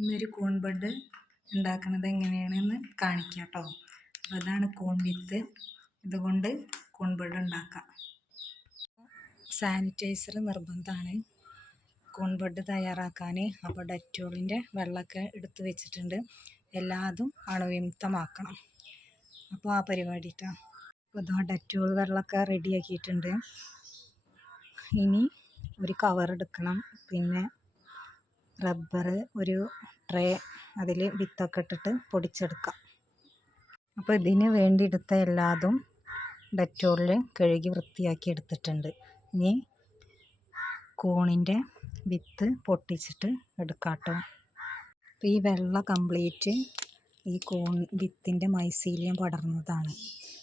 ഇന്നൊരു കോൺ ബഡ് ഉണ്ടാക്കുന്നത് എങ്ങനെയാണെന്ന് കാണിക്കാം കേട്ടോ അപ്പോൾ അതാണ് കോൺ വിത്ത് ഇതുകൊണ്ട് കോൺ ബഡ് ഉണ്ടാക്കാം. സാനിറ്റൈസർ നിർബന്ധമാണ്. കോൺ ബഡ് തയ്യാറാക്കാൻ അപ്പോൾ ഡെറ്റോളിന്റെ വെള്ളമൊക്കെ എടുത്തു വെച്ചിട്ടുണ്ട്. എല്ലാതും അണുവിമുക്തമാക്കണം. അപ്പോൾ ആ പരിപാടിയിട്ടാണ് അപ്പോൾ ഇതാ ഡെറ്റോൾ വെള്ളമൊക്കെ റെഡിയാക്കിയിട്ടുണ്ട് ഇനി ഒരു കവർ എടുക്കണം. പിന്നെ റബ്ബർ ഒരു ട്രേ അതിൽ വിത്തൊക്കെ ഇട്ടിട്ട് പൊടിച്ചെടുക്കാം. അപ്പോൾ ഇതിന് വേണ്ടി എടുത്ത എല്ലാതും ഡെറ്റോളിൽ കഴുകി വൃത്തിയാക്കി എടുത്തിട്ടുണ്ട്. ഇനി കൂണിന്റെ വിത്ത് പൊട്ടിച്ചിട്ട് എടുക്കാട്ടോ. കേട്ടോ അപ്പോൾ ഈ വെള്ള കംപ്ലീറ്റ് ഈ കൂൺ വിത്തിന്റെ മൈസീലിയം പടർന്നതാണ്.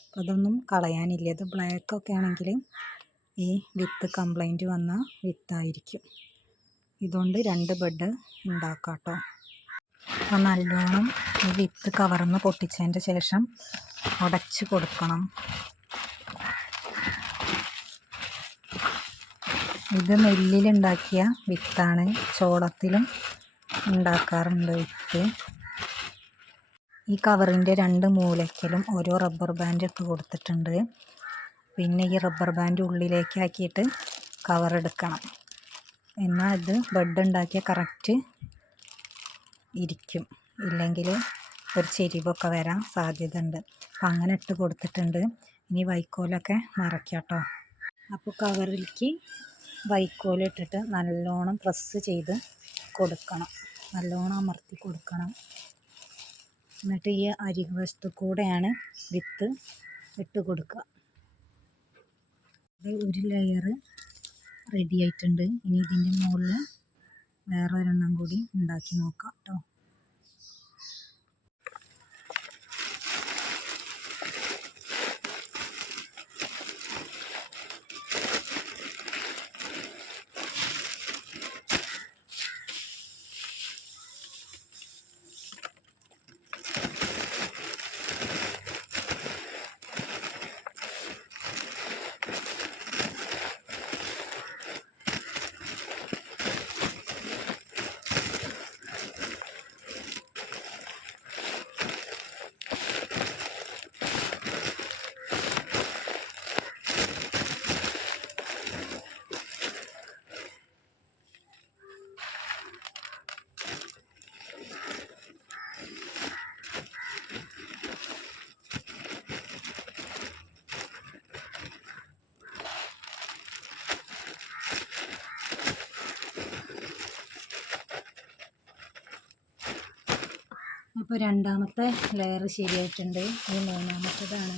അപ്പോൾ അതൊന്നും കളയാനില്ല. ഇത് ബ്ലാക്കൊക്കെ ആണെങ്കിൽ ഈ വിത്ത് കംപ്ലൈന്റ് വന്ന വിത്തായിരിക്കും. ഇതുകൊണ്ട് രണ്ട് ബെഡ് ഉണ്ടാക്കാം കേട്ടോ അപ്പോൾ നല്ലോണം ഈ വിത്ത് കവർന്ന് പൊട്ടിച്ചതിന്റെ ശേഷം ഉടച്ച് കൊടുക്കണം. ഇത് നെല്ലിലുണ്ടാക്കിയ വിത്താണ്. ചോളത്തിലും ഉണ്ടാക്കാറുണ്ട് വിത്ത്. ഈ കവറിന്റെ രണ്ട് മൂലയ്ക്കലും ഓരോ റബ്ബർ ബാൻഡ് ഇട്ട് കൊടുത്തിട്ടുണ്ട്. പിന്നെ ഈ റബ്ബർ ബാൻഡ് ഉള്ളിലേക്കാക്കിയിട്ട് കവർ എടുക്കണം. എന്നാൽ ഇത് ബെഡ് ഉണ്ടാക്കിയ കറക്റ്റ് ഇരിക്കും. ഇല്ലെങ്കിൽ ഒരു ചെരിവൊക്കെ വരാൻ സാധ്യത ഉണ്ട് അപ്പം അങ്ങനെ ഇട്ട് കൊടുത്തിട്ടുണ്ട്. ഇനി വൈക്കോലൊക്കെ നിറയ്ക്കാം കേട്ടോ. അപ്പോൾ കവറിലേക്ക് വൈക്കോലിട്ടിട്ട് നല്ലോണം പ്രസ് ചെയ്ത് കൊടുക്കണം. നല്ലോണം അമർത്തി കൊടുക്കണം. എന്നിട്ട് ഈ അരിവശത്തു കൂടെയാണ് വിത്ത് ഇട്ട് കൊടുക്കുക. ഒരു ലെയർ റെഡി ആയിട്ടുണ്ട്. ഇനി ഇതിന്റെ മുകളിൽ വേറെ ഒരെണ്ണം കൂടി ഉണ്ടാക്കി നോക്കാം കേട്ടോ അപ്പോൾ രണ്ടാമത്തെ ലെയർ ശരിയായിട്ടുണ്ട്. ഈ മൂന്നാമത്തേതാണ്.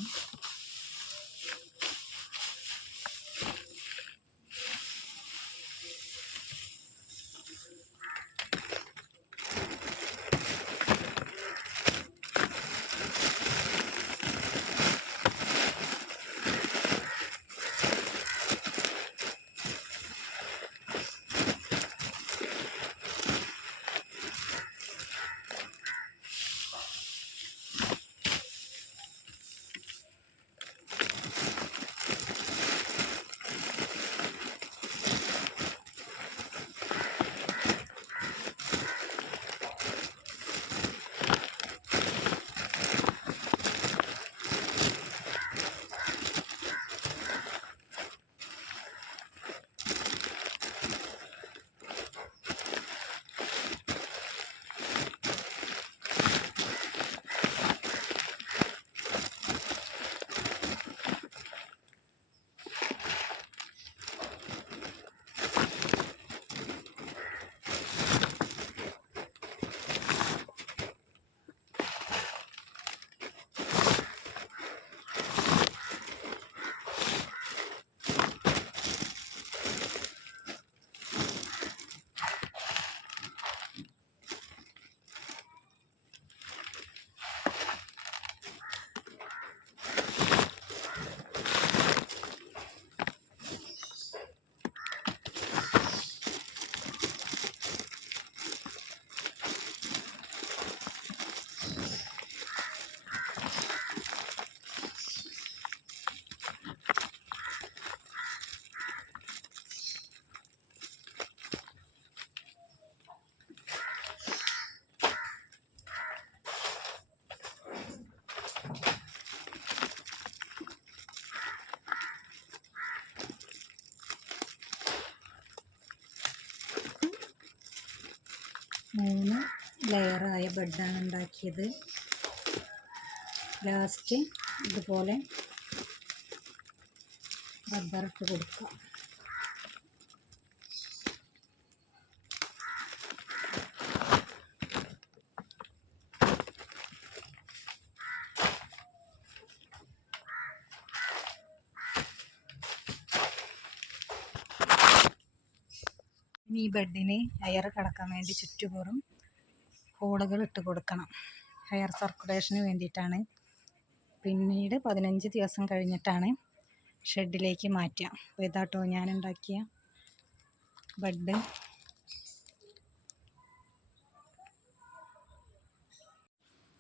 മൂന്ന് ലെയറായ ബെഡാണ് ഉണ്ടാക്കിയത്. ലാസ്റ്റ് ഇതുപോലെ റബ്ബർ ഇട്ട് കൊടുക്കുക. ഈ ബെഡിന് എയർ കിടക്കാൻ വേണ്ടി ചുറ്റുപോറും ഹോളുകൾ ഇട്ട് കൊടുക്കണം. ഹെയർ സർക്കുലേഷന് വേണ്ടിയിട്ടാണ്. പിന്നീട് പതിനഞ്ച് ദിവസം കഴിഞ്ഞിട്ടാണ് ഷെഡിലേക്ക് മാറ്റുക. അപ്പോൾ ഇതാട്ടോ ഞാൻ ഉണ്ടാക്കിയ ബെഡ്.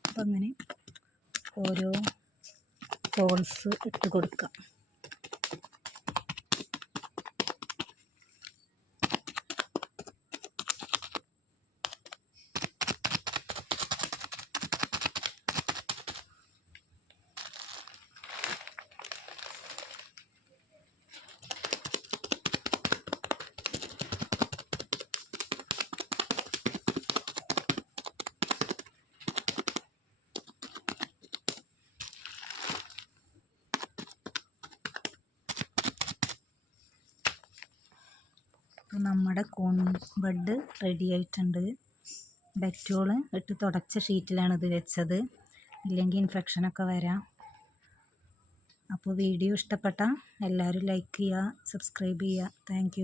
അപ്പം അങ്ങനെ ഓരോ ഹോൾസ് ഇട്ട് കൊടുക്കാം അപ്പോൾ നമ്മുടെ കോൺ ബെഡ് റെഡി ആയിട്ടുണ്ട്. ഡെറ്റോൾ ഇട്ട് തുടച്ച ഷീറ്റിലാണ് ഇത് വെച്ചത്. ഇല്ലെങ്കിൽ ഇൻഫെക്ഷനൊക്കെ വരാം. അപ്പോൾ വീഡിയോ ഇഷ്ടപ്പെട്ടാൽ എല്ലാവരും ലൈക്ക് ചെയ്യുക സബ്സ്ക്രൈബ് ചെയ്യുക. താങ്ക്